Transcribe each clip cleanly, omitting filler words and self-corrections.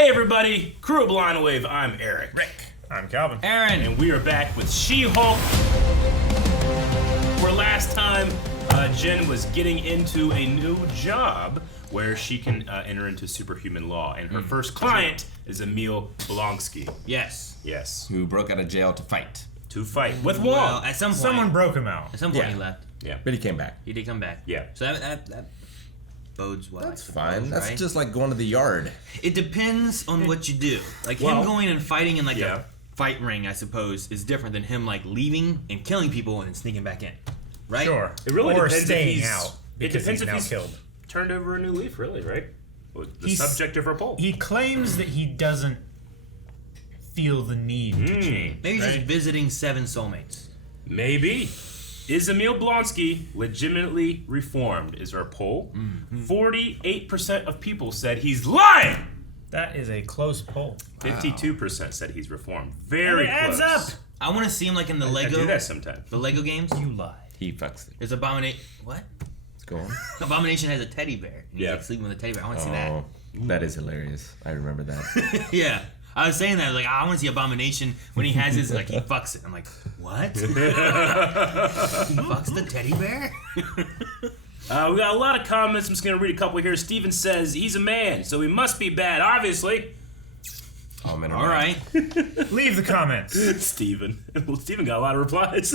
Hey everybody, crew of Blind Wave, I'm Eric. Rick. I'm Calvin. Aaron. And we are back with She-Hulk. Where last time, Jen was getting into a new job where she can enter into superhuman law. And her first client is Emil Blonsky. Yes. Yes. Who broke out of jail to fight. To fight with Wong. Well, at some point. Someone broke him out. At some point Yeah. he left. Yeah. But he came back. He did come back. Yeah. So that bodes well. That's I suppose, fine. That's right? just like going to the yard. It depends on what you do. Like Well, him going and fighting in like yeah. a fight ring, I suppose, is different than him like leaving and killing people and then sneaking back in. Right? Sure. It really or depends staying if he's out. It Because depends he's if now he's killed. turned over a new leaf, really, right? The He's- subject of her poll. He claims that he doesn't feel the need to change. Maybe he's right? just visiting 7 soulmates. Maybe. Is Emil Blonsky legitimately reformed? Is our poll. 48% of people said he's lying. That is a close poll. 52% said he's reformed. Very And it adds close. up. I want to see him like in the I Lego. do that sometimes. The Lego games. You lied. He fucks it. There's Abomination. What? Let's go on. Abomination has a teddy bear. And he's Yeah. like sleeping with a teddy bear. I want to see that. Oh, that is hilarious. I remember that. Yeah. I was saying that, like, I want to see Abomination when he has his, like, he fucks it. I'm like, what? He fucks the teddy bear? We got a lot of comments. I'm just going to read a couple here. Steven says, he's a man, so he must be bad, obviously. Oh, man. All right. Leave the comments. Steven. Well, Steven got a lot of replies.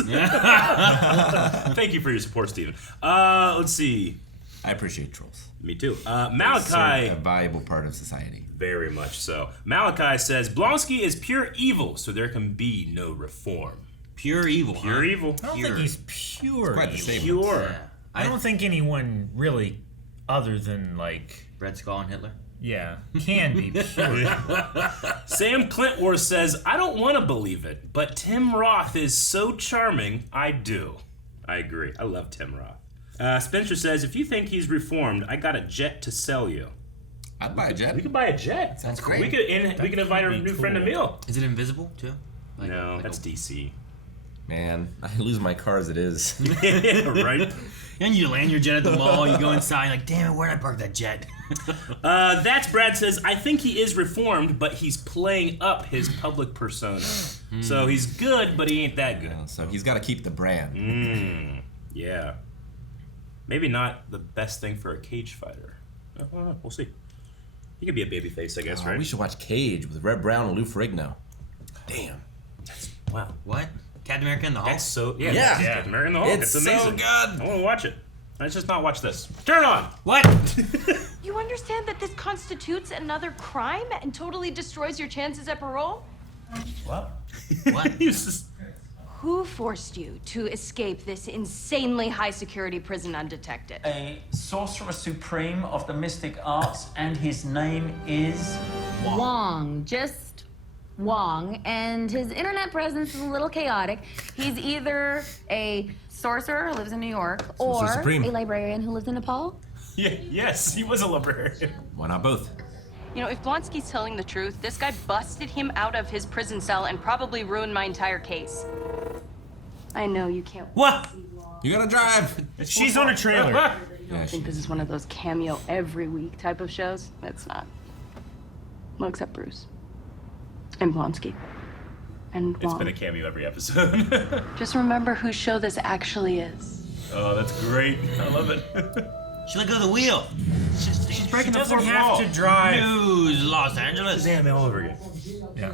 Thank you for your support, Steven. Let's see. I appreciate trolls. Me too. They're Malachi. a valuable part of society. Very much so. Malachi says, Blonsky is pure evil, so there can be no reform. Pure evil. Pure evil. I don't think he's pure. Quite the evil. same. Pure. Yeah. I don't think anyone really, other than like, Red Skull and Hitler. yeah, can be pure. Sam Clintworth says, I don't want to believe it, but Tim Roth is so charming, I do. I agree. I love Tim Roth. Spencer says, if you think he's reformed, I got a jet to sell you. I'd buy a jet. We could buy a jet. Sounds We great. could invite our be new cool. friend Emil. Is it invisible, too? Like, No, like that's DC. Man, I lose my car as it is. Right? And you land your jet at the mall, you go inside, like, damn it, where'd I park that jet? That's Brad says, I think he is reformed, but he's playing up his public persona. So he's good, but he ain't that good. So he's got to keep the brand. Yeah. Maybe not the best thing for a cage fighter. I don't know. We'll see. He could be a babyface, I guess, Oh, right? we should watch Cage with Red Brown and Lou Ferrigno. Damn. Wow. What? Captain America and the Hulk? That's so... Yeah. Yeah. That's Captain America and the Hulk. It's It's so amazing. good. I want to watch it. Let's just not watch this. Turn it on! What? You understand that this constitutes another crime and totally destroys your chances at parole? What? What? He's just... Who forced you to escape this insanely high security prison undetected? A sorcerer supreme of the mystic arts, and his name is Wong, just Wong, and his internet presence is a little chaotic. He's either a sorcerer who lives in New York or Supreme. a librarian who lives in Nepal. Yeah, yes, he was a librarian. Why not both? You know, if Blonsky's telling the truth, this guy busted him out of his prison cell and probably ruined my entire case. I know you can't. What? You gotta drive. She's on a trailer. Yeah, I think this is one of those cameo every week type of shows. It's not. Well, except Bruce. And Blonsky. And It's Wong. been a cameo every episode. Just remember whose show this actually is. Oh, that's great. I love it. She let go of the wheel. She's breaking the doesn't fourth have wall. to drive. News, Los Angeles. Anime all over again. Yeah.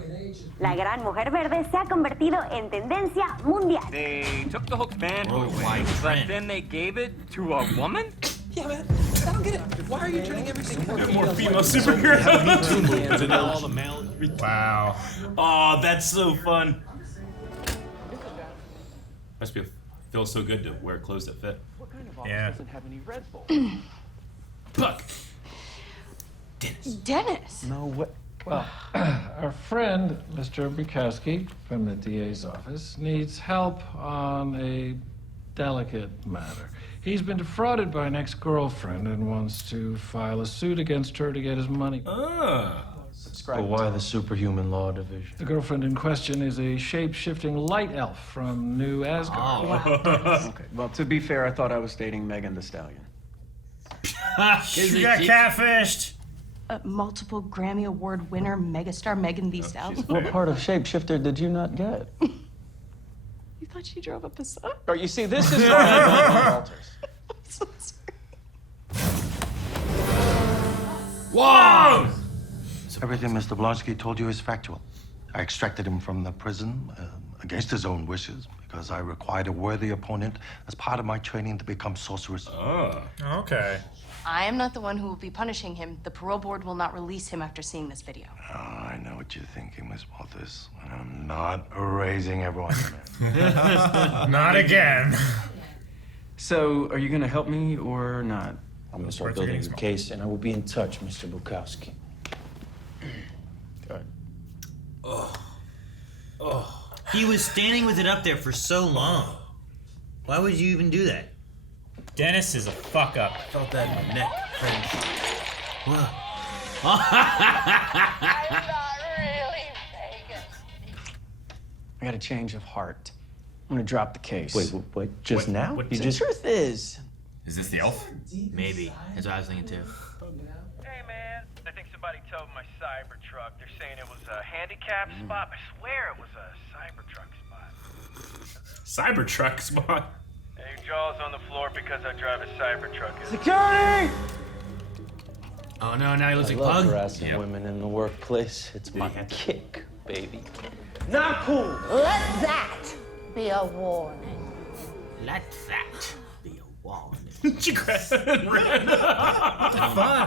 La gran mujer verde se ha convertido en tendencia mundial. They took the Hulk's manhood away, Worldwide but trend. then they gave it to a woman? Yeah, man. I don't get it. Why are you turning everything More female superheroes. Wow. Oh, that's so fun. Must be feels so good to wear clothes that fit. Yeah. Look. Dennis! No, what? Well, our friend, Mr. Bukowski, from the DA's office, needs help on a delicate matter. He's been defrauded by an ex-girlfriend and wants to file a suit against her to get his money. But why the superhuman law division? The girlfriend in question is a shape-shifting light elf from New Asgard. Okay, well, to be fair, I thought I was dating Megan the Stallion. You got catfished. multiple Grammy Award winner megastar Megan Thee Stallion. What part of Shapeshifter did you not get? You thought she drove a Passat? Oh, you see, this is Walters. I'm so sorry. Whoa! Everything Mr. Blonsky told you is factual. I extracted him from the prison against his own wishes because I required a worthy opponent as part of my training to become sorceress. Oh. Okay. I am not the one who will be punishing him. The parole board will not release him after seeing this video. Oh, I know what you're thinking, Miss Walters. I'm not erasing everyone. Not again. So, are you gonna help me or not? I'm gonna start building the case, and I will be in touch, Mr. Bukowski. Good. He was standing with it up there for so long. Why would you even do that? Dennis is a fuck up. I felt that in my neck. Whoa. I got a change of heart. I'm gonna drop the case. Wait, just now? The truth is, Is this the elf? Maybe. That's what I was thinking too. Hey man, I think somebody towed my Cybertruck. They're saying it was a handicap spot. I swear it was a Cybertruck spot. Cybertruck spot. Hey, your jaw's on the floor because I drive a Cybertruck. security! Oh no, now he looks I like love Pug. harassing women in the workplace. It's my kick, baby. Not cool. Let that be a warning. Let that be a warning. She grabbed and ran.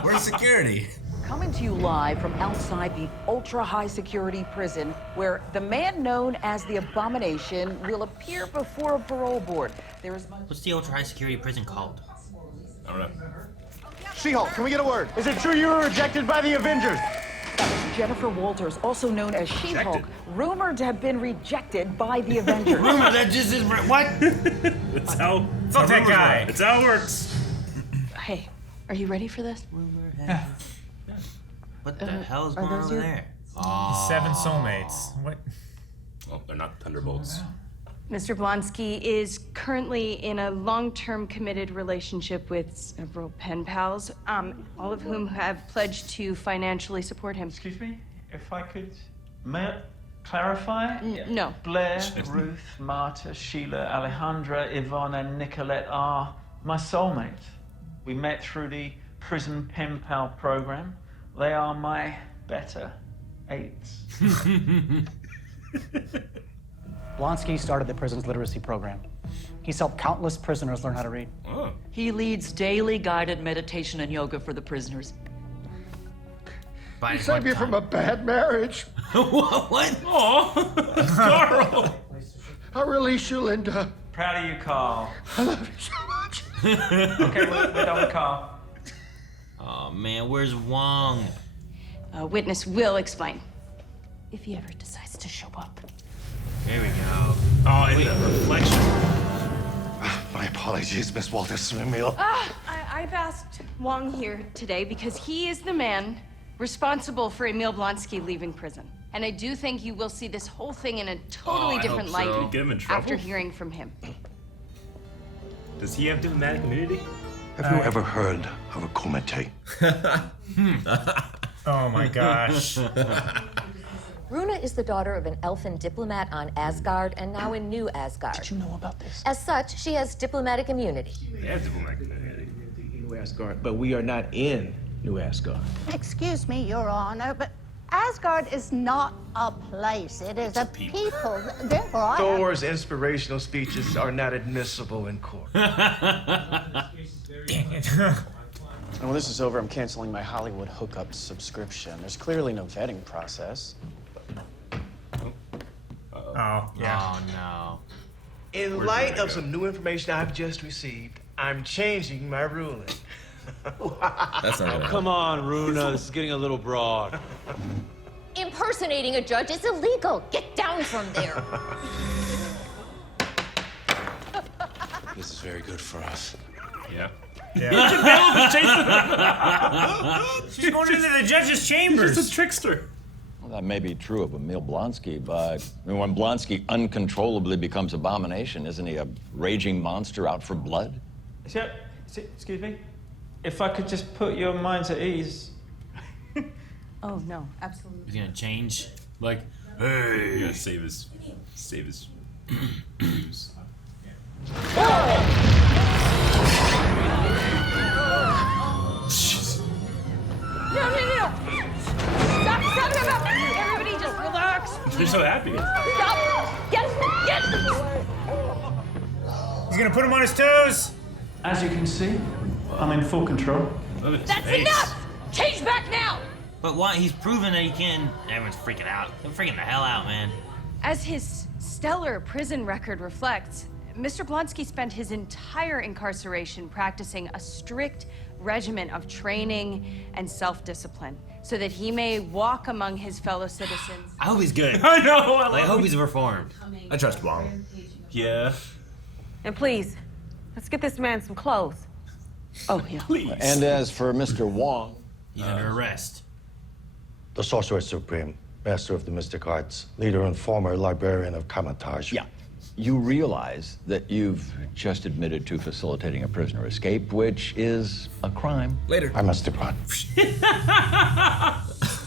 Where's security? Coming to you live from outside the ultra-high security prison where the man known as the Abomination will appear before a parole board. There is... What's the ultra high security prison called? I don't know. She-Hulk, can we get a word? Is it true you were rejected by the Avengers? That was Jennifer Walters, also known as She-Hulk, rumored to have been rejected by the Avengers. Rumor, that just is what? That's how. Fuck that guy. It's how it works. Hey, are you ready for this? What the hell is going on over there? Seven soulmates. What? Well, they're not Thunderbolts. Mr. Blonsky is currently in a long-term committed relationship with several pen pals, all of whom have pledged to financially support him. Excuse me? If I could... May I clarify? No. Blair, Ruth, Marta, Sheila, Alejandra, Yvonne, and Nicolette are my soulmates. We met through the prison pen pal program. They are my better eights. Blonsky started the prison's literacy program. He's helped countless prisoners learn how to read. Oh. He leads daily guided meditation and yoga for the prisoners. He saved me from a bad marriage. What? Oh, Carl. I release you, Linda. Proud of you, Carl. I love you so much. Okay, we're done with Carl. Oh man, where's Wong? A witness will explain if he ever decides to show up. There we go. Oh, in the reflection. My apologies, Miss Walters. Emil. I've asked Wong here today because he is the man responsible for Emil Blonsky leaving prison. And I do think you will see this whole thing in a totally different light Get him in trouble. after hearing from him. Does he have diplomatic immunity? Have you ever heard of a kumite? Oh my gosh. Runa is the daughter of an elfin diplomat on Asgard and now in New Asgard. Did you know about this? As such, she has diplomatic immunity. They have diplomatic immunity. New Asgard, but we are not in New Asgard. Excuse me, Your Honor, but Asgard is not a place. It is a people. Therefore, I have... Thor's inspirational speeches are not admissible in court. When this is over, I'm canceling my Hollywood hookup subscription. There's clearly no vetting process. Oh, yeah. Oh no. In light of some new information I've just received, I'm changing my ruling. That's not gonna Come on, Runa. This is getting a little broad. Impersonating a judge is illegal. Get down from there. This is very good for us. Yeah. She's going into the judge's chambers. She's a trickster. Well, that may be true of Emil Blonsky, but I mean, when Blonsky uncontrollably becomes Abomination, isn't he a raging monster out for blood? Excuse me? If I could just put your minds at ease. Oh, no, absolutely. He's gonna change. Like, hey. You gotta save his views. No. Stop. Everybody just relax. They're so happy. Stop. Yes. He's gonna put him on his toes. As you can see, I'm in full control. That's enough. Change back now. But why? He's proven that he can. Everyone's freaking out. They're freaking the hell out, man. As his stellar prison record reflects, Mr. Blonsky spent his entire incarceration practicing a strict regimen of training and self-discipline so that he may walk among his fellow citizens. I hope he's good. I know. I hope he's reformed. I trust Wong. Yeah. And please, let's get this man some clothes. Oh, yeah. Please. And as for Mr. Wong, He's under arrest. The Sorcerer Supreme, master of the mystic arts, leader and former librarian of Kamatage. yeah, you realize that you've just admitted to facilitating a prisoner escape, which is a crime. Later. I must depart.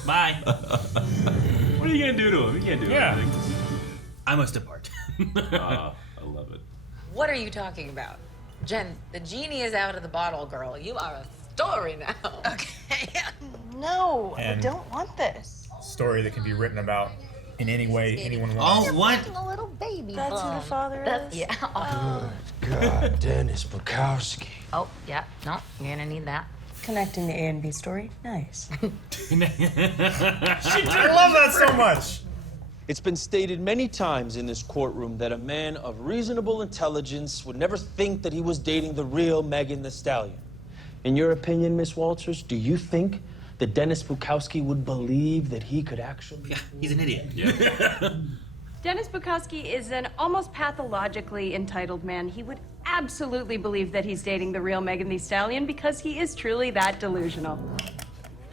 Bye. What are you gonna do to him? You can't do anything. I must depart. I love it. What are you talking about? Jen, the genie is out of the bottle, girl. You are a story now. Okay. No, And- I don't want this. Story that can be written about in any way anyone wants. Oh, what? A little baby That's who the father is? Yeah. God, Dennis Bukowski. Oh, yeah. No, you're gonna need that. Connecting the A and B story? Nice. I love that so much. It's been stated many times in this courtroom that a man of reasonable intelligence would never think that he was dating the real Megan Thee Stallion. In your opinion, Miss Walters, do you think that Dennis Bukowski would believe that he could actually... Yeah, he's an idiot. Dennis Bukowski is an almost pathologically entitled man. He would absolutely believe that he's dating the real Megan Thee Stallion because he is truly that delusional.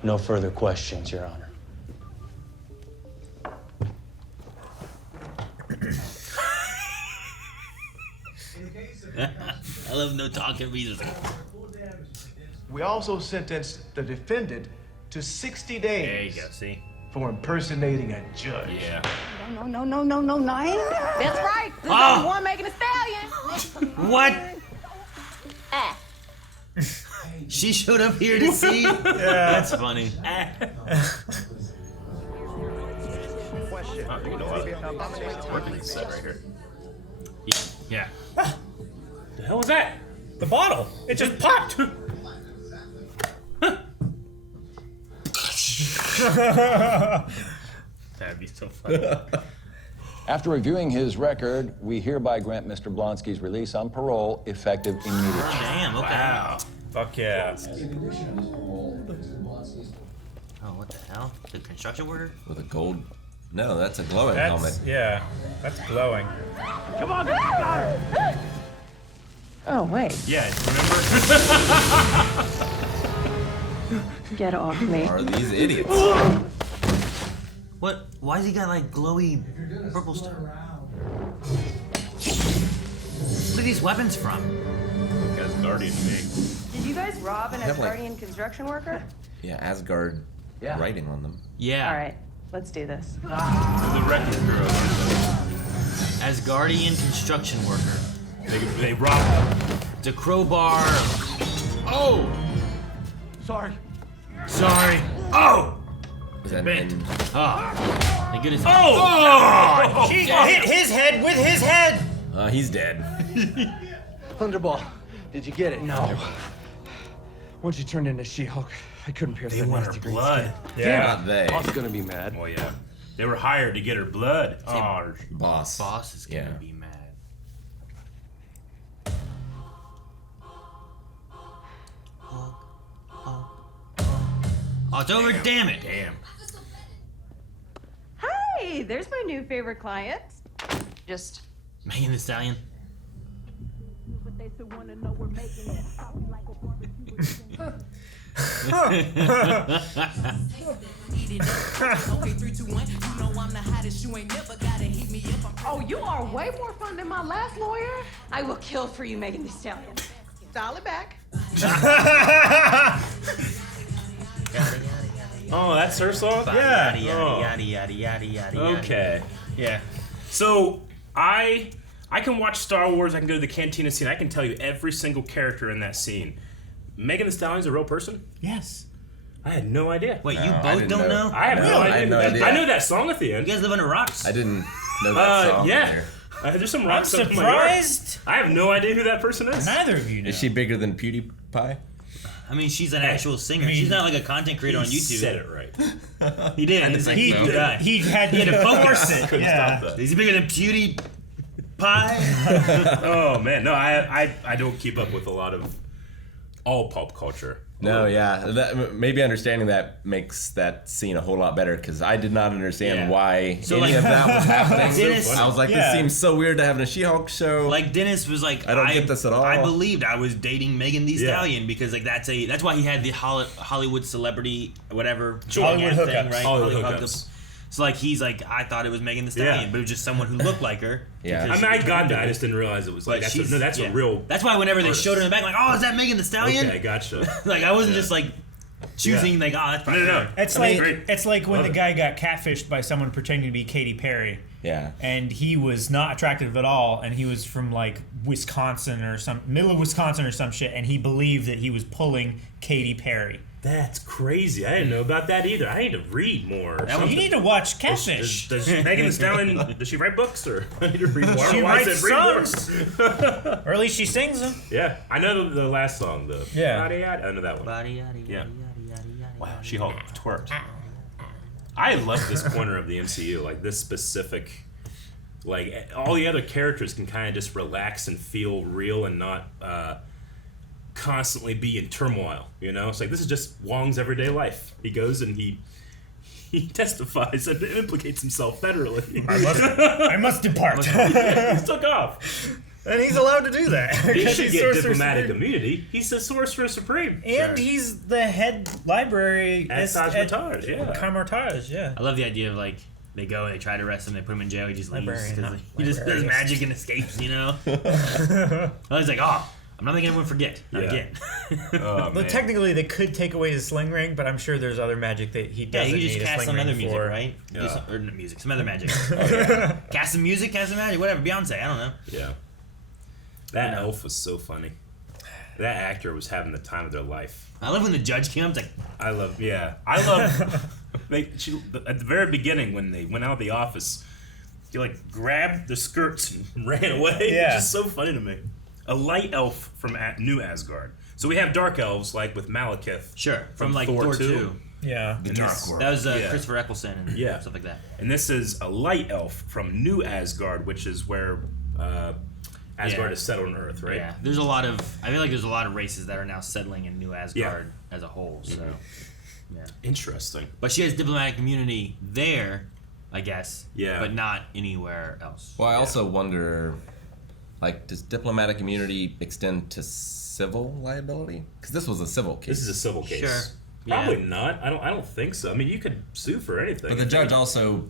No further questions, Your Honor. I love no talking music. We also sentenced the defendant to 60 days. There you go. See. For impersonating a judge. Yeah. No, nine. That's right. This Ah. is the one making a stallion. What? She showed up here to see. Yeah, that's funny. Oh, you know what? Working this set right here. Yeah. The hell was that? The bottle. It just popped. That'd be so funny. After reviewing his record, we hereby grant Mr. Blonsky's release on parole effective immediately. Damn, okay. Wow. Fuck yeah. Oh, what the hell? The construction worker? With a gold. No, that's a glowing That's, helmet. yeah, that's glowing. Come on, got her! Oh, wait. Yeah, remember? Get off me. Are these idiots? What? Why's he got like glowy purple stuff? Where are these weapons from? That's Guardian to me. Did you guys rob an have, like- Asgardian construction worker? Yeah, Asgard writing on them. Yeah. All right, let's do this. The record bureau. Asgardian construction worker. They robbed The crowbar. Oh! Sorry. Sorry. Oh! Is that Bent. Oh. Thank goodness. Oh! He hit his head with his head! He's dead. Thunderball, did you get it? No. Once you turned into She-Hulk, I couldn't pierce They that want her nasty green blood. skin. Yeah. Not they. Boss gonna be mad. Oh, yeah. They were hired to get her blood. Oh, Boss. Boss is gonna Yeah. be mad. Oh, it's over, damn it. damn. Hi, there's my new favorite client. Just Megan Thee Stallion. Oh, you are way more fun than my last lawyer. I will kill for you, Megan Thee Stallion. Dial it back. Oh, that's her song? Yada, Yeah. yada, Oh. yada, yada, yada, yada, Okay. Yeah. So I can watch Star Wars. I can go to the cantina scene. I can tell you every single character in that scene. Megan Thee Stallion's a real person? Yes. I had no idea. Wait, you both don't know? I have no idea. I had no idea. I know that song at the end. You guys live under rocks? I didn't know that song. Yeah. There's some rocks I'm up in my yard. surprised. I have no idea who that person is. Neither of you know. Is she bigger than PewDiePie? I mean, she's an actual singer. She's not like a content creator on YouTube. He said it right. He did. And it's like, he guy. he had to to focus. force it. Couldn't Yeah. stop that. Is he bigger than PewDiePie? Oh man, no, I don't keep up with a lot of all pop culture. No, yeah. Maybe understanding that makes that scene a whole lot better because I did not understand why any of that was happening. Dennis, I was like, this seems so weird to have in a She-Hulk show. Like Dennis was like, I don't get this at all. I believed I was dating Megan Thee Stallion because like that's why he had the Hollywood celebrity whatever Hollywood thing, hookups. right? Hollywood hookups. So like he's like, I thought it was Megan Thee Stallion, but it was just someone who looked like her. Yeah. I mean, I got that. I just didn't realize it was like that's a real. That's why whenever artist. they showed her in the back, like, oh, is that Megan Thee Stallion? Okay, gotcha. Like I wasn't just like choosing like, oh, that's probably No. her. It's like when Love the it. guy got catfished by someone pretending to be Katy Perry. Yeah. And he was not attractive at all, and he was from like Wisconsin or middle of Wisconsin or some shit, and he believed that he was pulling Katy Perry. That's crazy. I didn't know about that either. I need to read more. or You something. need to watch Catfish. Does Megan Thee Stallion, does she write books or I need to read more? She Why I writes said read songs. more. Or at least she sings them. Yeah, I know the last song. Yeah. I know that one. Body, yada, Yeah. yada, yada, yada, Wow, She-Hulk twerked. I love this corner of the MCU, like this specific. Like all the other characters can kind of just relax and feel real and not constantly be in turmoil. You know, it's like this is just Wong's everyday life. He goes and he testifies and implicates himself federally. I must depart. He took off. And he's allowed to do that. He because should he's get Sorcerer diplomatic Supreme. immunity. He's the Sorcerer Supreme. And he's the head library At Taj-Mahtaj, yeah. Kamar-Taj, yeah. I love the idea of like they go and they try to arrest him, they put him in jail, he just leaves Librarian, because not he just does librarian. magic and escapes, you know. I was like, oh, I'm not making anyone forget, not Yeah. again. Oh, Well, man. technically, they could take away his sling ring, but I'm sure there's other magic that he Yeah, doesn't you just need a cast sling some ring other music, for. right? Yeah. Do some, or not music, some other magic. Cast some music, cast some magic, whatever. Beyonce, I don't know. Yeah. That elf was so funny. That actor was having the time of their life. I love when the judge came. I was like, I love at the very beginning when they went out of the office, he like grabbed the skirts and ran away. Yeah. It's just so funny to me. A light elf from New Asgard. So we have dark elves like with Malekith. sure, from like Thor Thor 2. 2. Yeah. And this- That was Yeah. Christopher Eccleston and Yeah. stuff like that. And this is a light elf from New Asgard, which is where Asgard Yeah. is settled on Earth, right? Yeah, there's a lot of. I feel like there's a lot of races that are now settling in New Asgard as a whole. So, yeah. Interesting. But she has diplomatic immunity there, I guess. Yeah. But not anywhere else. Well, I also wonder, like, does diplomatic immunity extend to civil liability? Because this was a civil case. This is a civil case. Sure. Probably not. I don't think so. I mean, you could sue for anything. But the judge also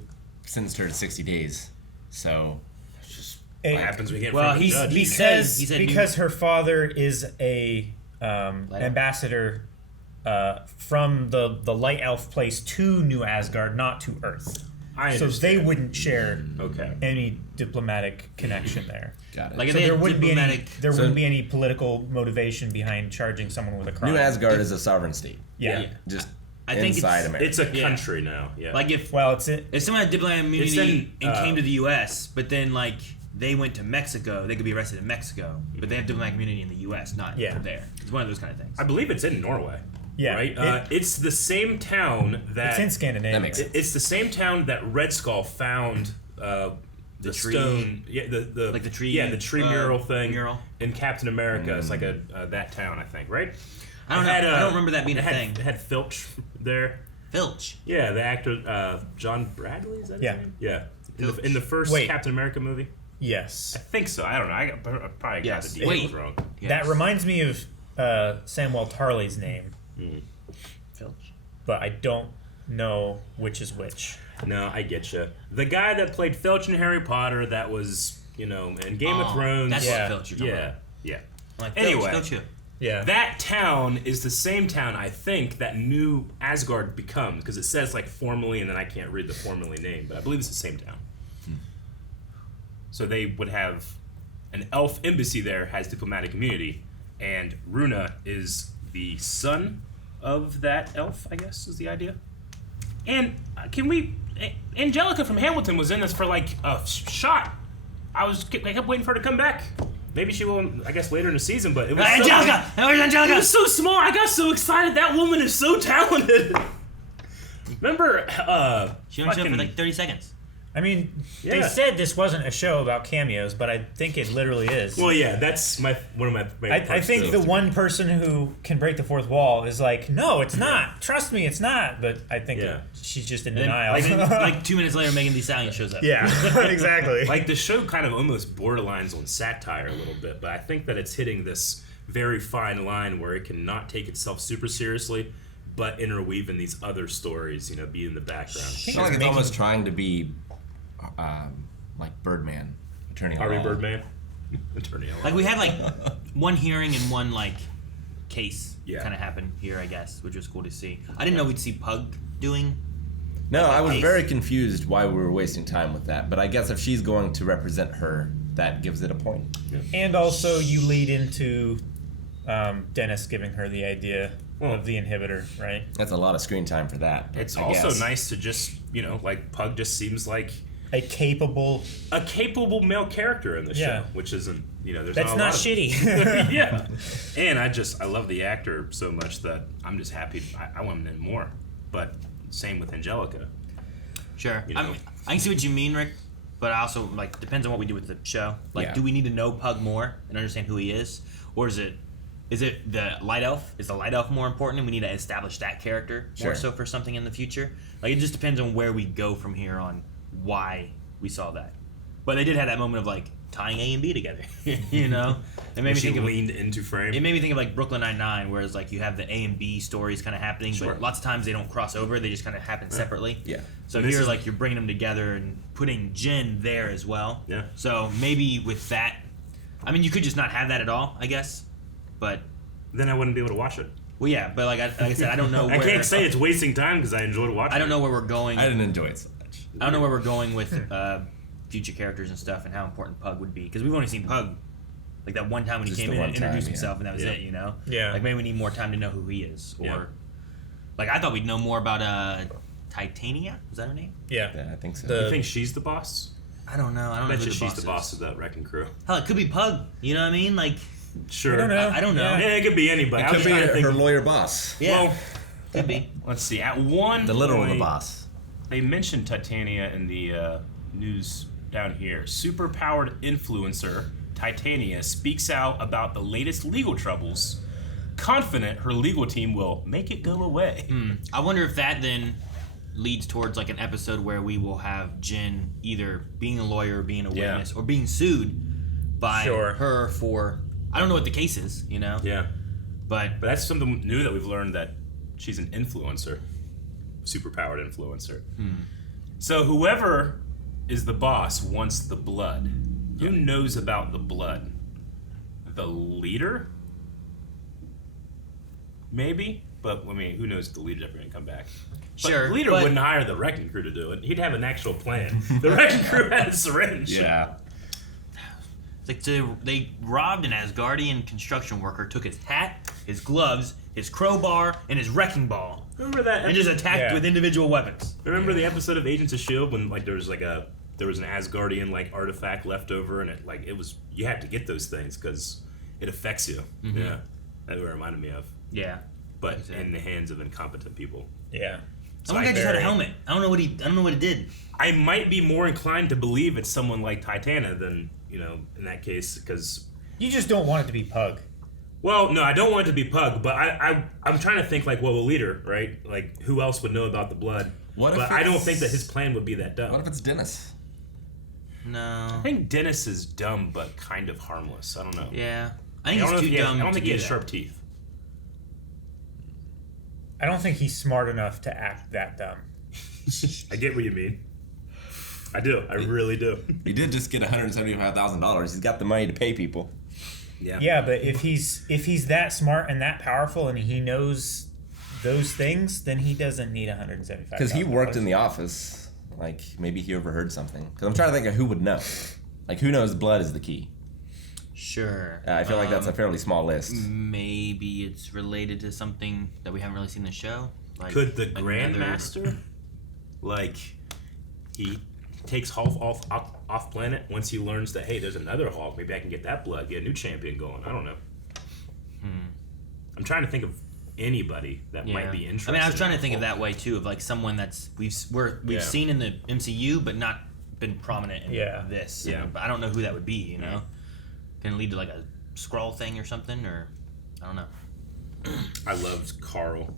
sentenced her to 60 days. So What happens when you get in Well, front of the judge? he says because her father is a ambassador from the Light Elf place to New Asgard, not to Earth. I So they understand. wouldn't share Okay. any diplomatic connection there. Got it. Like, if So they there had wouldn't be any diplomatic- there So- wouldn't be any political motivation behind charging someone with a crime. New Asgard is a sovereign state. Yeah. Just I think inside it's- America. It's a Yeah. country now. Yeah. Like if Well, if someone had diplomatic immunity in, and came to the U.S., but then like they went to Mexico, they could be arrested in Mexico, but they have diplomatic immunity in the U.S., not Yeah. there. It's one of those kind of things. I believe it's in Norway. Yeah. Right. It's the same town that. It's in Scandinavia. That makes sense. It's the same town that Red Skull found the tree- stone. Yeah. The like the tree, Yeah, the tree mural thing. mural. In Captain America. It's like that town, I think. Right. I don't know. I don't remember that being a thing. It had Filch there. Filch. Yeah, the actor John Bradley. Is that his Yeah. name? Yeah. Filch. In the first Wait. Captain America movie. Yes. I think so. I don't know. I probably got Yes. the details Wait. wrong. That reminds me of Samwell Tarly's name, Filch. but I don't know which is which. No, I get you. The guy that played Filch in Harry Potter, that was in Game of Thrones. That's Yeah. what Filch you're talking Yeah, about. yeah. Like, Anyway, Filch, Yeah. That town is the same town, I think, that New Asgard becomes, because it says, like, formerly, and then I can't read the formerly name, but I believe it's the same town. So they would have an elf embassy there, has diplomatic immunity, and Runa is the son of that elf, I guess, is the idea. And Angelica from Hamilton was in this for, like, a shot. I kept waiting for her to come back. Maybe she will, I guess, later in the season, but it was Angelica! Where's Angelica? It was so small. I got so excited. That woman is so talented. Remember, she only showed up for like 30 seconds. I mean, they said this wasn't a show about cameos, but I think it literally is. Well, yeah, that's one of my favorite I think the one person who can break the fourth wall is like, no, it's not. Trust me, it's not. But I think she's just in denial. Like 2 minutes later, Megan Thee Stallion shows up. Yeah, exactly. Like, the show kind of almost borderlines on satire a little bit, but I think that it's hitting this very fine line where it can not take itself super seriously, but interweave in these other stories, be in the background. I feel like it's almost trying to be like Birdman, Attorney Harvey Law. Birdman, Attorney Law. Like, we had, like, one hearing and one, like, case Yeah. kind of happen here, I guess, which was cool to see. I didn't know we'd see Pug doing. No, like, I was case. very confused why we were wasting time with that, but I guess if she's going to represent her, that gives it a point. Yeah. And also, you lead into Dennis giving her the idea of the inhibitor, right? That's a lot of screen time for that. It's I also guess. nice to just, like, Pug just seems like a capable male character in the Yeah. show, which isn't, there's That's not a not lot of shitty. Yeah. And I love the actor so much that I'm just happy. I want him in more. But same with Angelica. Sure. I can see what you mean, Rick, but I also, like, depends on what we do with the show. Like, Yeah. do we need to know Pug more and understand who he is? Or is it the Light Elf? Is the Light Elf more important and we need to establish that character more Sure. so for something in the future? Like, it just depends on where we go from here on why we saw that. But they did have that moment of, like, tying A and B together, It made me think of, leaned into frame. It made me think of, like, Brooklyn Nine-Nine, whereas, like, you have the A and B stories kind of happening, Sure. but lots of times they don't cross over. They just kind of happen separately. Yeah. So And this here, is- like, you're bringing them together and putting Jen there as well. Yeah. So maybe with that, I mean, you could just not have that at all, I guess. But Then I wouldn't be able to watch it. well, yeah. But like I said, I don't know. I Where, can't say it's wasting time because I enjoyed watching I don't know where we're going. I didn't enjoy it so much. I don't know where we're going with future characters and stuff, and how important Pug would be, because we've only seen Pug like that one time when Just he came the in one and introduced time, himself, and that was Yeah. it. Yeah. Like, maybe we need more time to know who he is, or Yeah. like, I thought we'd know more about Titania. Was that her name? Yeah. Yeah, I think so. You think she's the boss? I don't know. I don't I know bet who you the she's boss the boss is. of that wrecking crew. Hell, it could be Pug. You know what I mean? Like, Sure. I don't know. I don't know. Yeah, it could be anybody. It I could was be trying to think her of- lawyer boss. yeah, Well, could be. let's see. At one The literal point, boss. they mentioned Titania in the news down here. Superpowered influencer Titania speaks out about the latest legal troubles, confident her legal team will make it go away. I wonder if that then leads towards like an episode where we will have Jen either being a lawyer or being a Yeah. witness or being sued by Sure. her for, I don't know what the case is, Yeah. but But that's something new that we've learned, that she's an influencer. Superpowered influencer. So whoever is the boss wants the blood. Who knows about the blood? The leader? Maybe? But, I mean, who knows if the leader's ever going to come back? But Sure, the leader but- wouldn't hire the wrecking crew to do it. He'd have an actual plan. The wrecking crew had a syringe. Yeah. it's like they robbed an Asgardian construction worker, took his hat, his gloves, his crowbar, and his wrecking ball, Remember that? and just attacked Yeah. with individual weapons. Remember the episode of Agents of S.H.I.E.L.D. when there was an Asgardian artifact left over, and you had to get those things because it affects you. Mhm. Yeah, that's what it reminded me of. Yeah. But Exactly. in the hands of incompetent people. Yeah. Some guy just had a helmet. I don't know what it did. I might be more inclined to believe it's someone like Titania than in that case, because You just don't want it to be Pug. well, no, I don't want it to be Pug, but I'm trying to think a leader, right? Like, who else would know about the blood? What if But I don't it's- think that his plan would be that dumb. What if it's Dennis? No. I think Dennis is dumb but kind of harmless. I don't know. Yeah. I think don't know he's if too he has- dumb I don't to think he do has that. sharp teeth. I don't think he's smart enough to act that dumb. I get what you mean. I do. I really do. He did just get $175,000. He's got the money to pay people. Yeah, but if he's that smart and that powerful and he knows those things, then he doesn't need $175. Because he worked in the office. Like, maybe he overheard something. Because I'm trying to think of who would know. Like, who knows blood is the key? Sure. I feel like that's a fairly small list. Maybe it's related to something that we haven't really seen in the show. Like Could the Grandmaster, like, he takes Hulk off planet once he learns that, hey, there's another Hulk. Maybe I can get that blood, get a new champion going. I don't know. I'm trying to think of anybody that might be interested. I mean, I was trying to think of that way too, of like someone that's we've seen in the MCU but not been prominent in this. You know? But I don't know who that would be. You know, can it lead to like a Skrull thing or something, or I don't know. I loved Carl,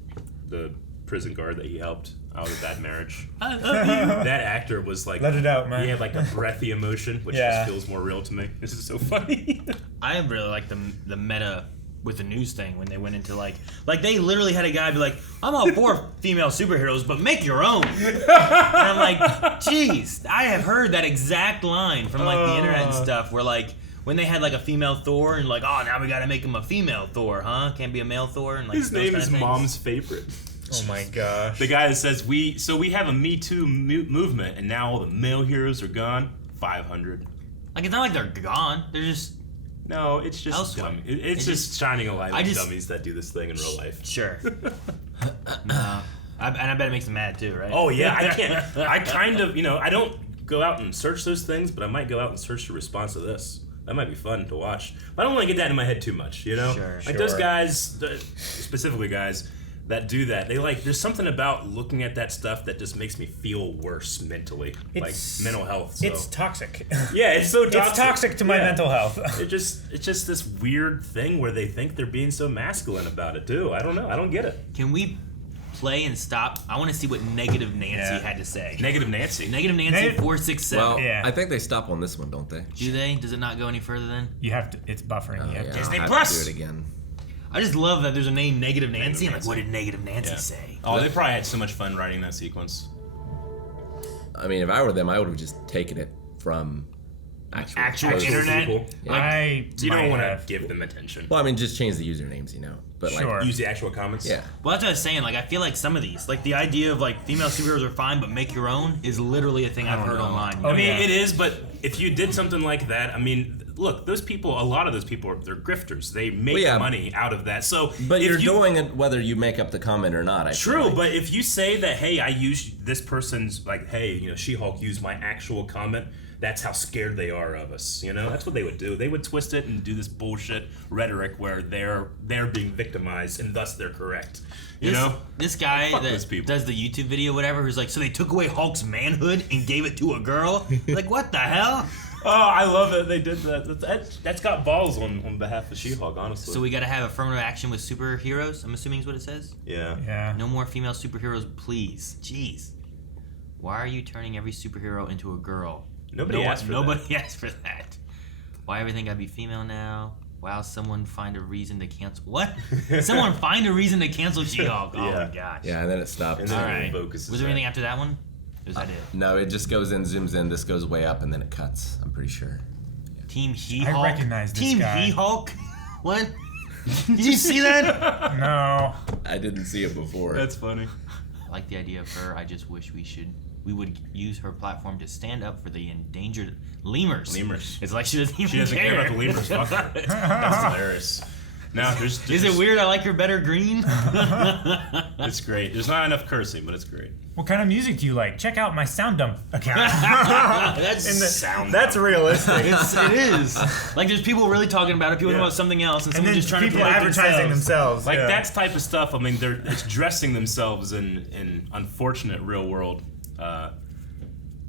the prison guard that he helped out of that marriage. I love you. That actor was like, let it out, man. He had like a breathy emotion, which just feels more real to me. This is so funny. I really like the meta with the news thing when they went into like they literally had a guy be like, I'm all for female superheroes, but make your own. And I'm like, geez, I have heard that exact line from like the internet and stuff where like when they had like a female Thor and like, oh, now we gotta make him a female Thor, huh? Can't be a male Thor. And like his name is Mom's favorite. Oh my gosh. The guy that says we have a Me Too movement and now all the male heroes are gone. 500. Like it's not like they're gone. They're just no. It's just dumb. It's just shining a light on dummies that do this thing in real life. Sure. No. And I bet it makes them mad too, right? Oh yeah, I can't. I kind of I don't go out and search those things, but I might go out and search the response to this. That might be fun to watch. But I don't want to get that in my head too much, Sure. Like those guys, specifically guys that do that, they like, there's something about looking at that stuff that just makes me feel worse mentally. Like mental health. So. It's toxic. Yeah, it's so toxic. It's toxic to my mental health. It's just this weird thing where they think they're being so masculine about it too. I don't know. I don't get it. Can we play and stop? I want to see what Negative Nancy had to say. Negative Nancy? Negative Nancy 467. Well, I think they stop on this one, don't they? Do they? Does it not go any further then? You have to. It's buffering. You have to. Disney I'll Plus. have to do it again. I just love that there's a name Negative Nancy. I'm like, what did Negative Nancy say? Oh, they probably had so much fun writing that sequence. I mean, if I were them, I would have just taken it from actual internet. People. Yeah. You don't want to give them attention. Well, I mean, just change the usernames, But like use the actual comments. Yeah. Well, that's what I was saying. Like, I feel like some of these, like the idea of like female superheroes are fine, but make your own is literally a thing I've heard online. I mean, it is, but if you did something like that, I mean, look, those people, a lot of those people, they're grifters. They make money out of that. So, but you're doing it whether you make up the comment or not. True, but if you say that, hey, I used this person's, like, hey, She-Hulk used my actual comment. That's how scared they are of us. That's what they would do. They would twist it and do this bullshit rhetoric where they're being victimized and thus they're correct. This guy that does the YouTube video, whatever, who's like, so they took away Hulk's manhood and gave it to a girl. Like, what the hell? Oh, I love that they did that. That's got balls on behalf of She-Hulk, honestly. So we got to have affirmative action with superheroes. I'm assuming is what it says. Yeah. No more female superheroes, please. Jeez. Why are you turning every superhero into a girl? Nobody asked for that. Why everything gotta be female now? Wow, someone find a reason to cancel. What? Someone find a reason to cancel She-Hulk. Oh my gosh. Yeah, and then it stopped. And then all right. Was there anything after that one? Or was that it? No, it just goes in, zooms in, this goes way up, and then it cuts. I'm pretty sure. Yeah. Team He-Hulk? I recognize this Team guy. He-Hulk? What? Did you see that? No. I didn't see it before. That's funny. I like the idea of her. I just wish we would use her platform to stand up for the endangered lemurs. It's like she doesn't even care about the lemurs. Fuck her. That's hilarious. No, is it weird? I like her better green. It's great. There's not enough cursing, but it's great. What kind of music do you like? Check out my Sound Dump account. That's realistic. It is. Like there's people really talking about it. People talking about something else, and someone just trying to people advertising themselves. Like that type of stuff. I mean, it's dressing themselves in unfortunate real world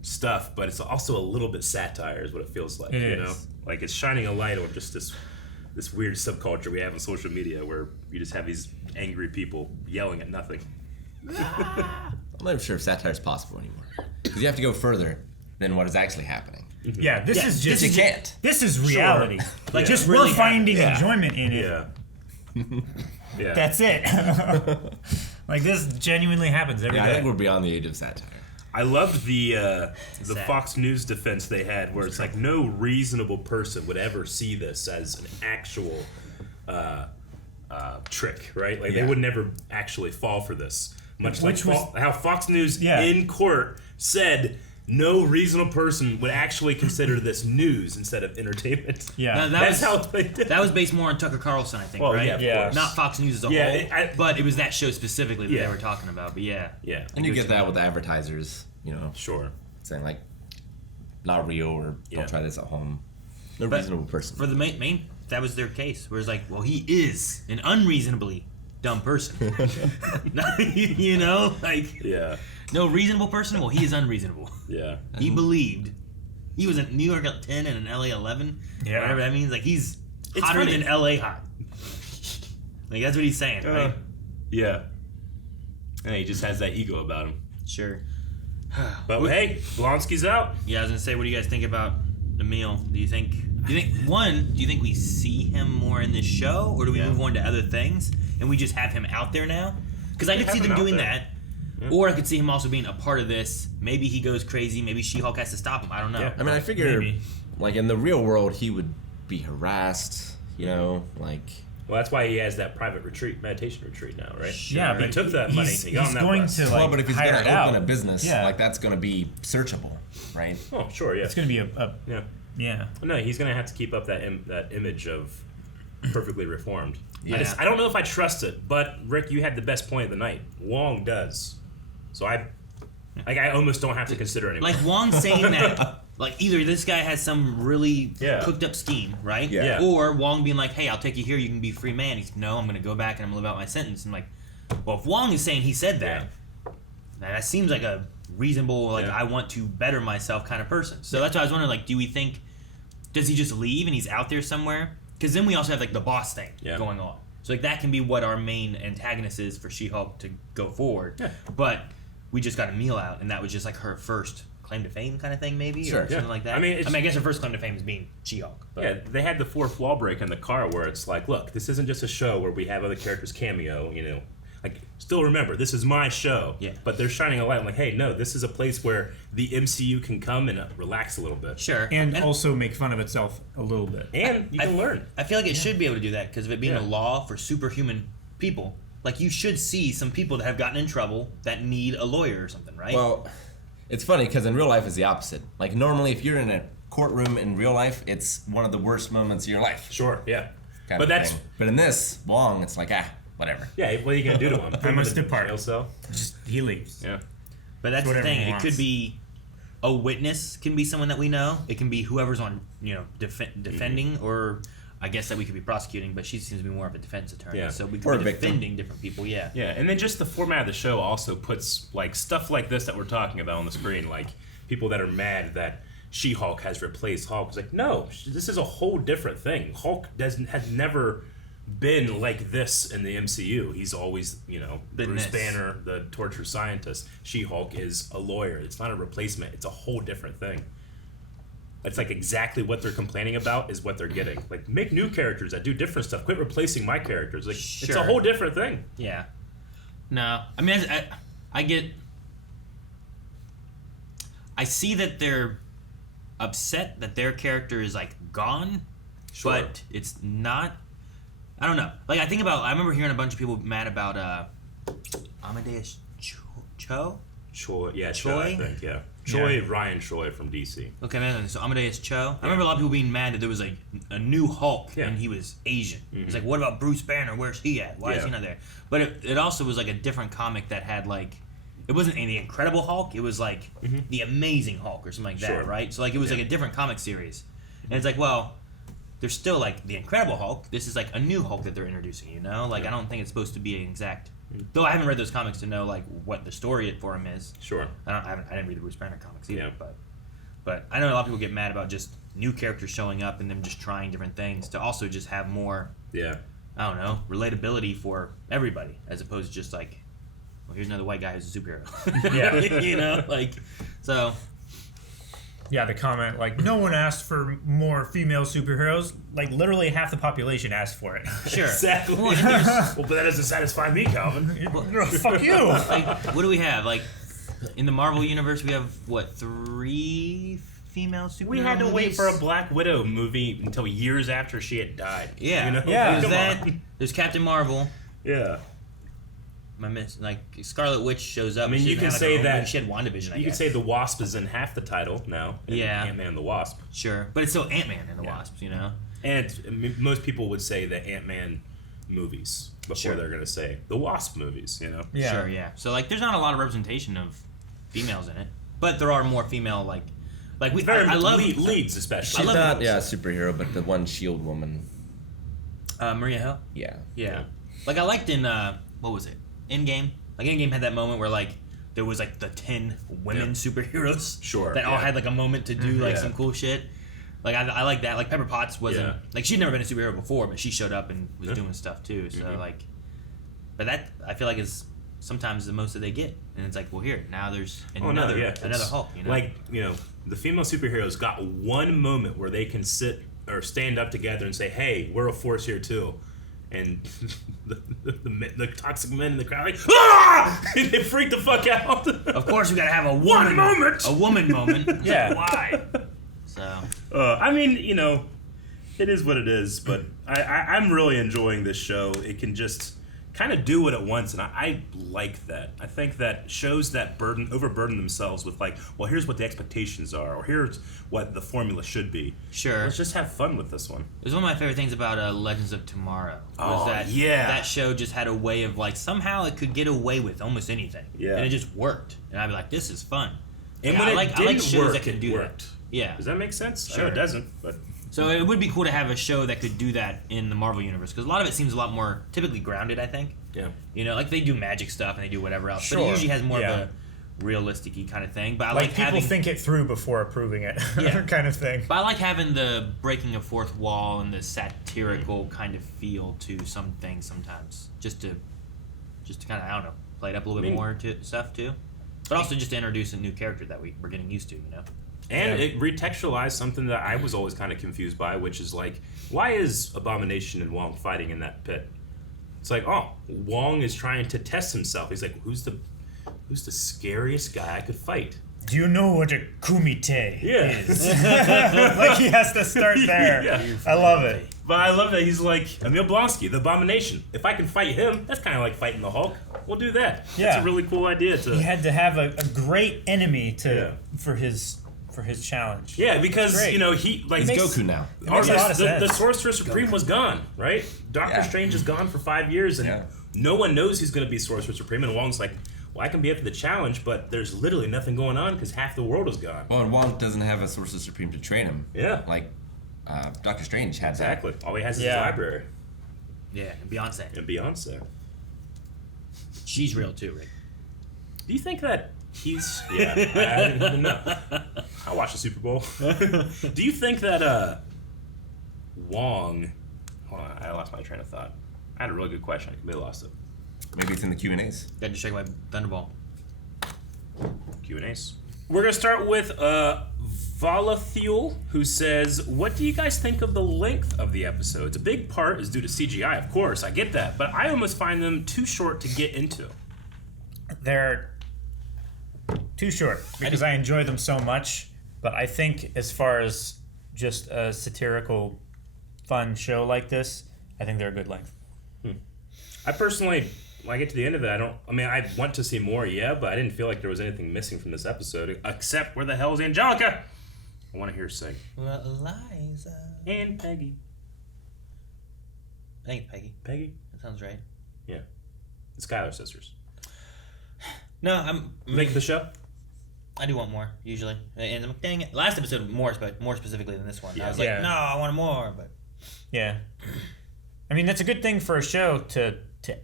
stuff, but it's also a little bit satire, is what it feels like. It is. Like it's shining a light on just this weird subculture we have on social media, where you just have these angry people yelling at nothing. I'm not even sure if satire is possible anymore, because you have to go further than what is actually happening. Yeah, this is just you can't. This is reality. Sure. Like just really we're finding enjoyment in it. Yeah. That's it. Like this genuinely happens every day. I think we're beyond the age of satire. I loved the Fox News defense they had, where it's like no reasonable person would ever see this as an actual trick, right? Like they would never actually fall for this. Much like how Fox News in court said no reasonable person would actually consider this news instead of entertainment. Yeah, that was based more on Tucker Carlson, I think, right? Yeah, not Fox News as a whole, but it was that show specifically that they were talking about. But yeah, and you get that with advertisers, you know, saying like, not real or don't try this at home. No reasonable person. For the main, that was their case. Where it's like, well, he is an unreasonably dumb person. You know, like no reasonable person. Well, he is unreasonable. Yeah, he believed he was in New York 10 and in LA 11. Yeah, whatever that means. Like he's hotter than LA hot. Like that's what he's saying, right? Yeah. And he just has that ego about him. Sure. But hey, Blonsky's out. Yeah, I was gonna say, what do you guys think about Emil? Do you think we see him more in this show, or do we move on to other things and we just have him out there now? Because I could see them doing that. Or I could see him also being a part of this. Maybe he goes crazy. Maybe She-Hulk has to stop him. I don't know. Yeah. I mean, I figure, like, in the real world, he would be harassed, you know, like... Well, that's why he has that private meditation retreat now, right? Sure. Yeah, he took that money. He got on that going bus. to, like, well, but if he's going to open a business, Yeah. like, that's going to be searchable, right? Oh, sure, yeah. It's going to be Yeah. No, he's going to have to keep up that image of perfectly reformed. Yeah. I don't know if I trust it, but Rick, you had the best point of the night. Wong does. So I almost don't have to consider anymore. Like Wong saying that, like either this guy has some really cooked up scheme, right? Yeah. Or Wong being like, hey, I'll take you here, you can be free man. He's no, I'm going to go back and I'm going to live out my sentence. And like, well, if Wong is saying he said that, now that seems like a reasonable, like I want to better myself kind of person. So that's why I was wondering, like, do we think, does he just leave and he's out there somewhere? Because then we also have like the boss thing going on. So like that can be what our main antagonist is for She-Hulk to go forward. Yeah. But we just got Emil out, and that was just like her first claim to fame kind of thing, maybe, or something like that. I mean, I guess her first claim to fame is being She-Hulk. But. Yeah, they had the fourth wall break in the car where it's like, look, this isn't just a show where we have other characters cameo, you know. Like, still remember, this is my show. Yeah. But they're shining a light. I'm like, hey, no, this is a place where the MCU can come and relax a little bit. Sure. And also make fun of itself a little bit. And you can learn. I feel like it should be able to do that because of it being a law for superhuman people. Like, you should see some people that have gotten in trouble that need a lawyer or something, right? Well, it's funny because in real life it's the opposite. Like, normally if you're in a courtroom in real life, it's one of the worst moments of your life. Sure, yeah. But in this, Wong, it's like, whatever. Yeah, what are you going to do to him? I must depart. He leaves. Yeah. But that's the thing. It could be a witness, can be someone that we know. It can be whoever's on, defending, or I guess that we could be prosecuting, but she seems to be more of a defense attorney. Yeah. So we could be defending different people, Yeah, and then just the format of the show also puts, like, stuff like this that we're talking about on the screen, like people that are mad that She-Hulk has replaced Hulk. It's like, no, this is a whole different thing. Hulk has never been like this in the MCU. He's always, Bruce Banner, the torture scientist. She-Hulk is a lawyer. It's not a replacement. It's a whole different thing. It's like exactly what they're complaining about is what they're getting. Like, make new characters that do different stuff. Quit replacing my characters. Like, It's a whole different thing. Yeah. No. I mean, I see that they're upset that their character is, like, gone. Sure. But it's not... I don't know. Like, I remember hearing a bunch of people mad about Amadeus Cho? Choi, I think, yeah. Ryan Choi from DC. Okay, so Amadeus Cho. I remember a lot of people being mad that there was a new Hulk and he was Asian. It's like, what about Bruce Banner? Where's he at? Why is he not there? But it also was like a different comic that had like, it wasn't the Incredible Hulk. It was like the Amazing Hulk or something like that, right? So like it was like a different comic series. And it's like, well, there's still like the Incredible Hulk. This is like a new Hulk that they're introducing, Like I don't think it's supposed to be an exact. Though I haven't read those comics to know like what the story for him is. Sure. I didn't read the Bruce Banner comics either, but I know a lot of people get mad about just new characters showing up and them just trying different things to also just have more. Yeah. I don't know, relatability for everybody as opposed to just like, well, here's another white guy who's a superhero. Yeah. So. Yeah, the comment, like, no one asked for more female superheroes. Like, literally half the population asked for it. Sure. Exactly. Well, but that doesn't satisfy me, Calvin. Fuck you. Like, what do we have? Like, In the Marvel universe, we have what, 3 female superhero We had to wait movies? for a Black Widow movie until years after she had died. Yeah, you know? There's Come that. on. There's Captain Marvel. Yeah. Like Scarlet Witch shows up. I mean, she you doesn't can have, like, say her own- that she had WandaVision. I You guess. could say the Wasp is in half the title now. Yeah. Ant-Man and the Wasp. Sure, but it's still Ant-Man and the Wasp, you know. And most people would say the Ant-Man movies before Sure. they're going to say the Wasp movies, you know? Sure, yeah. So like, there's not a lot of representation of females in it, but there are more female like we. Very I love leads especially. She's not, a superhero, but the one Shield woman. Maria Hill. Yeah. Like I liked in what was it? Endgame. Like Endgame had that moment where like there was like the 10 women superheroes. Sure. That all had like a moment to do like Yeah. some cool shit. Like I like that. Like Pepper Potts wasn't Yeah. like she'd never been a superhero before, but she showed up and was Yeah. doing stuff too. So Mhm. like, but that I feel like is sometimes the most that they get, and it's like, well, here now there's another It's Hulk. You know, Like, you know, the female superheroes got one moment where they can sit or stand up together and say, "Hey, we're a force here too," and the toxic men in the crowd like, "Ah!" and they freak the fuck out. Of course, we gotta have a One moment. a woman moment. It's Yeah. like, why? So I mean, you know, it is what it is, but I'm really enjoying this show. It can just kind of do what it wants, and I like that. I think that shows that overburden themselves with like, well, here's what the expectations are, or here's what the formula should be. Sure. Let's just have fun with this one. It was one of my favorite things about Legends of Tomorrow. Was Oh, that yeah. that show just had a way of like somehow it could get away with almost anything. Yeah. And it just worked. And I'd be like, this is fun. And Like, when I it like didn't shows work, that can it do worked. that. Yeah. Does that make sense? Sure. I know it doesn't, but So it would be cool to have a show that could do that in the Marvel universe because a lot of it seems a lot more typically grounded. I think. Yeah. You know, like they do magic stuff and they do whatever else, but Sure. it usually has more Yeah. of a realistic-y kind of thing. But I Like like people having, think it through before approving it, Yeah. kind of thing. But I like having the breaking of fourth wall and the satirical kind of feel to some things sometimes, just to kind of I don't know, play it up a little bit more to stuff too, but also just to introduce a new character that we're getting used to, you know. And it retextualized something that I was always kind of confused by, which is like, why is Abomination and Wong fighting in that pit? It's like, oh, Wong is trying to test himself. He's like, who's the scariest guy I could fight? Do you know what a kumite Yeah. is? Like he has to start there. Yeah. I love it. But I love that he's like, Emil Blonsky, the Abomination. If I can fight him, that's kind of like fighting the Hulk. We'll do that. Yeah. That's a really cool idea. He had to have a great enemy Yeah. for his challenge. Yeah, because Great. you know he like It makes- Goku now. It makes a lot of sense. The Sorcerer Supreme was gone, right? Doctor Yeah. Strange is gone for 5 years, and no one knows he's going to be Sorcerer Supreme. And Wong's like, well, I can be up for the challenge, but there's literally nothing going on because half the world is gone. Well, and Wong doesn't have a Sorcerer Supreme to train him. Yeah. Like, Doctor Strange had Exactly. All he has is his Yeah. library. Yeah, and Beyonce. And Beyonce. She's real too, Rick. Do you think that he's... Yeah. No. I watched the Super Bowl. Do you think that Wong... Hold on, I lost my train of thought. I had a really good question. I completely lost it. Maybe it's in the QnAs. Got to check my Thunderball. Q&As. We're going to start with Volathuel, who says, what do you guys think of the length of the episodes? A big part is due to CGI, of course, I get that, but I almost find them too short to get into. They're too short because I enjoy them so much. But I think as far as just a satirical, fun show like this, I think they're a good length. I personally, when I get to the end of it, I want to see more, yeah, but I didn't feel like there was anything missing from this episode, except where the hell's Angelica? I want to hear her sing. Well, Eliza. And Peggy. I think it's Peggy. Peggy? That sounds right. Yeah. The Schuyler sisters. No, I'm... Make the show? I do want more, usually. And I'm like, dang it. Last episode, more specifically than this one. Yeah. I was like, Yeah. no, I want more, but... Yeah. I mean, that's a good thing for a show to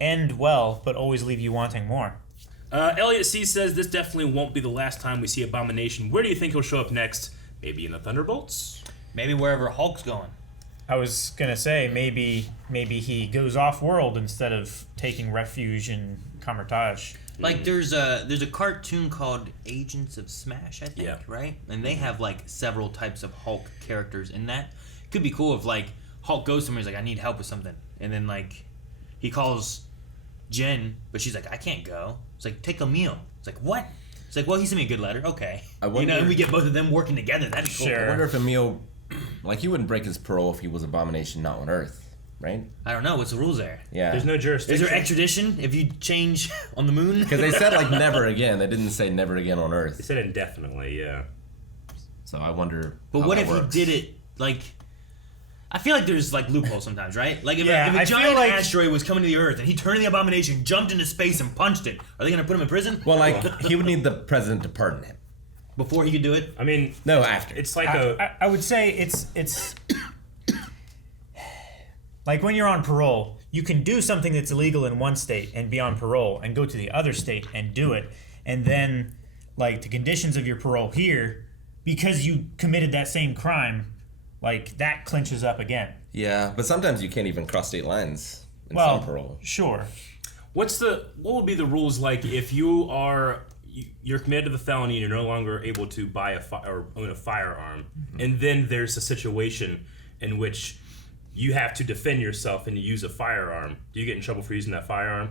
end well, but always leave you wanting more. Elliot C. says, this definitely won't be the last time we see Abomination. Where do you think he'll show up next? Maybe in the Thunderbolts? Maybe wherever Hulk's going. I was gonna say maybe he goes off world instead of taking refuge in Kamertage. Like there's a cartoon called Agents of Smash, I think, right? And they have like several types of Hulk characters in that. Could be cool if like Hulk goes somewhere, he's like, I need help with something, and then like he calls Jen, but she's like, I can't go. It's like, take a meal. It's like, what? It's like, well, he sent me a good letter. Okay. I wonder, and we get both of them working together. That'd be cool. I wonder if Emil, like, he wouldn't break his parole if he was Abomination not on Earth, right? I don't know. What's the rules there? Yeah. There's no jurisdiction. Is there extradition if you change on the moon? Because they said, like, never again. They didn't say never again on Earth. They said indefinitely, yeah. So I wonder. But what if he did it, like... I feel like there's like loopholes sometimes, right? Like if a giant asteroid was coming to the Earth and he turned the Abomination, jumped into space and punched it, are they gonna put him in prison? Well, like he would need the president to pardon him before he could do it. I mean, no, after. It's like I would say it's like when you're on parole, you can do something that's illegal in one state and be on parole, and go to the other state and do it, and then like the conditions of your parole here, because you committed that same crime. Like, that clinches up again. Yeah, but sometimes you can't even cross state lines in some parole. Sure. What would be the rules like if you're committed to the felony and you're no longer able to buy or own a firearm, and then there's a situation in which you have to defend yourself and you use a firearm? Do you get in trouble for using that firearm?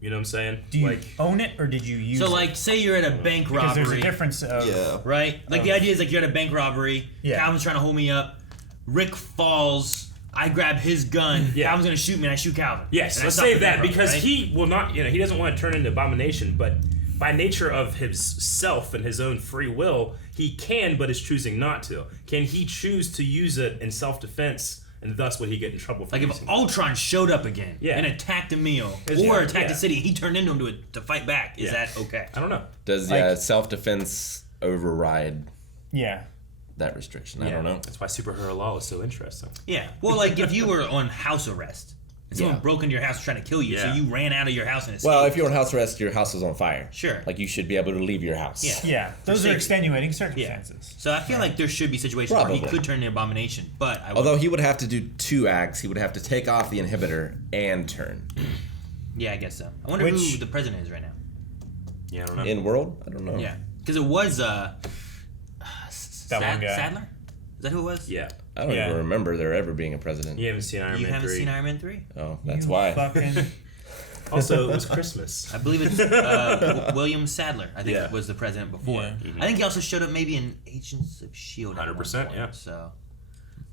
You know what I'm saying? Do you own it or did you use it? So, like, say you're at a bank robbery. Because there's a difference of... Right? Like, the idea is, like, you're at a bank robbery. Yeah. Calvin's trying to hold me up. Rick falls. I grab his gun. Calvin's going to shoot me, and I shoot Calvin. Yes, let's say that, because he will not, he doesn't want to turn into Abomination, but by nature of his self and his own free will, he can, but is choosing not to. Can he choose to use it in self-defense? And thus would he get in trouble for like if Ultron showed up again and attacked Emil or attacked the city, he turned into him to fight back. Is that okay? I don't know. Does self-defense override that restriction? I don't know. That's why superhero law is so interesting. Yeah. Well, like if you were on house arrest and someone broke into your house trying to kill you, so you ran out of your house and escaped. Well, if you're on house arrest, your house is on fire. Sure. Like you should be able to leave your house. Yeah. Those are extenuating circumstances. So I feel like there should be situations where he could turn the Abomination, but although he would have to do 2 acts, he would have to take off the inhibitor and turn. Yeah, I guess so. I wonder who the president is right now. Yeah, I don't know. In world? I don't know. Yeah, because it was that one guy. Sadler. Is that who it was? Yeah. I don't even remember there ever being a president. You haven't seen Iron Man 3. You haven't seen Iron Man 3? Oh, that's why. Also, it was Christmas. I believe it's William Sadler. I think was the president before. Yeah. I think he also showed up maybe in Agents of S.H.I.E.L.D. 100%, yeah. So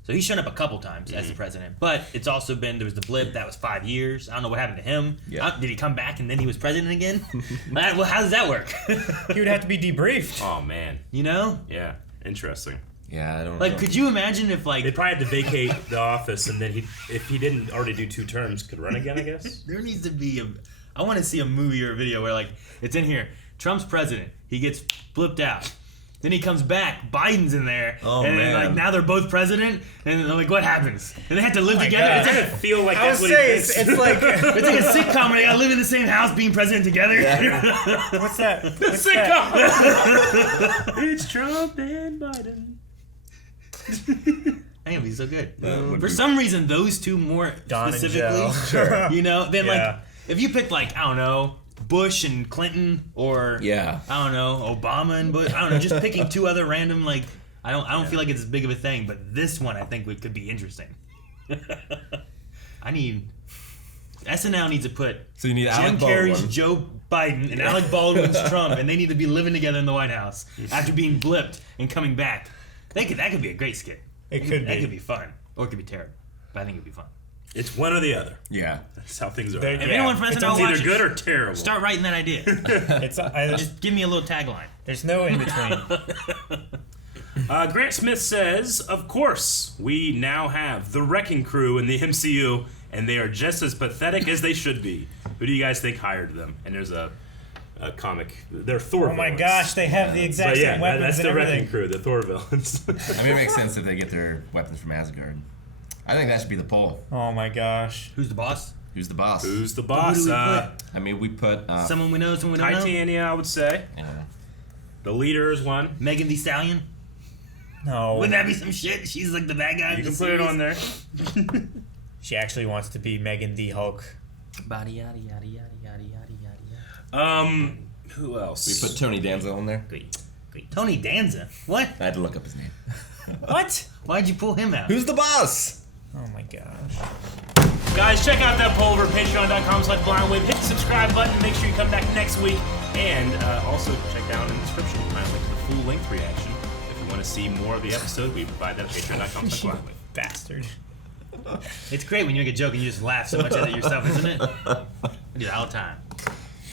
he's shown up a couple times as the president. But it's also been, there was the blip, that was 5 years. I don't know what happened to him. Yeah. Did he come back and then he was president again? Well, how does that work? He would have to be debriefed. Oh, man. You know? Yeah. Interesting. Yeah, I don't know. Could you imagine if, like... They probably had to vacate the office, and then if he didn't already do 2 terms, could run again, I guess? There needs to be I want to see a movie or a video where, like, it's in here. Trump's president. He gets flipped out. Then he comes back. Biden's in there. Oh, and man. then, like, now they're both president. And they're like, what happens? And they have to live together. It doesn't feel like that's what it is. It's like... It's like a sitcom where they gotta live in the same house being president together. What's that? Sitcom! It's Trump and Biden. I think it'd be so good. For some reason, those two more Don specifically, and Joe. Sure. You know, then like if you pick like I don't know Bush and Clinton or I don't know Obama and Bush, I don't know, just picking 2 other random like I don't feel like it's as big of a thing, but this one I think could be interesting. SNL needs to put Jim Carrey's Joe Biden and Alec Baldwin's Trump, and they need to be living together in the White House after being blipped and coming back. That could be a great skit. It could be. That could be fun. Or it could be terrible. But I think it'd be fun. It's one or the other. Yeah. That's how things are. If anyone from SNL watches, either good or terrible. Start writing that idea. Just give me a little tagline. There's no in between. Grant Smith says, of course, we now have the Wrecking Crew in the MCU, and they are just as pathetic as they should be. Who do you guys think hired them? And there's a comic. They're Thor villains. Oh my gosh, they have the exact same weapons that's and the everything. Wrecking Crew, the Thor villains. I mean, it makes sense if they get their weapons from Asgard. I think that should be the poll. Oh my gosh. Who's the boss? Who's the boss? Who's the boss? Who do we I mean, we put... someone we know, someone we don't know? Titania, I would say. Yeah. The leader is one. Megan the Stallion? No. Wouldn't that be some shit? She's like the bad guy. You can put it on there. She actually wants to be Megan the Hulk. Body yada yada yada yada yada yada. Who else? We put Tony Danza on there. Great. Tony Danza? What? I had to look up his name. What? Why'd you pull him out? Who's the boss? Oh my gosh. Guys, check out that poll over patreon.com/blindwave. Hit the subscribe button. Make sure you come back next week And also check down in the description. We'll find a link to the full-length reaction. If you want to see more of the episode, we provide that at patreon.com/lively. Bastard. It's great when you make a joke and you just laugh so much at it yourself, isn't it? I do that all the time.